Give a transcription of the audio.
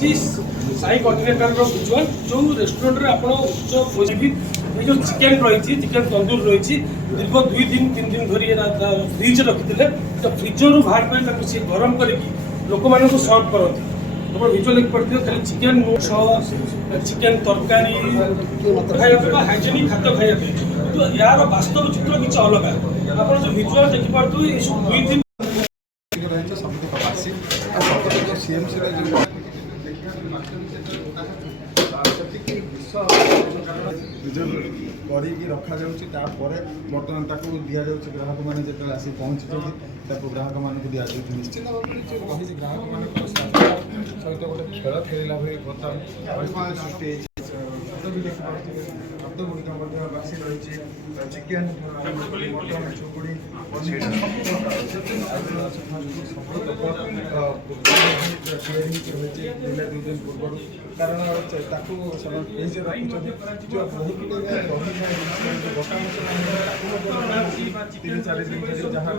जी Sai coordinator visual जो restaurant आप उच्च जो चिकेन रही चिकेन तंदूर रही दीर्घ 2 दिन 3 दिन धरी फ्रिज रखी तो फ्रिजर बाहर कर सी गरम करके लोक मान सर्व करती आप विजुअल देखी पड़ते खाली चिकेन चिकेन तरकारी खाया हाइजेनिक खाद्य खाया तो यार वास्तव चित्र किसी अलग आप जो विजुअल देखी पार्थे ये सब 2 दिन गढ़ी रखा बर्तमान दि जाऊँ ग्राहक मैंने जो आसी पहुँची ग्राहक मान दि जाऊँ निश्चित भाव में जो रही ग्राहक मान सहित गोटे खेल खेलला भाई बर्तमान सृष्टि शब्द भी देखिए शब्द गुड़िक बासी रही चिकेन मटन चुकुड़ी दिले 2 दिन पूर्व कारण रखुच्च जो बहुत रही बटा मसला 3-4 दिन जहाँ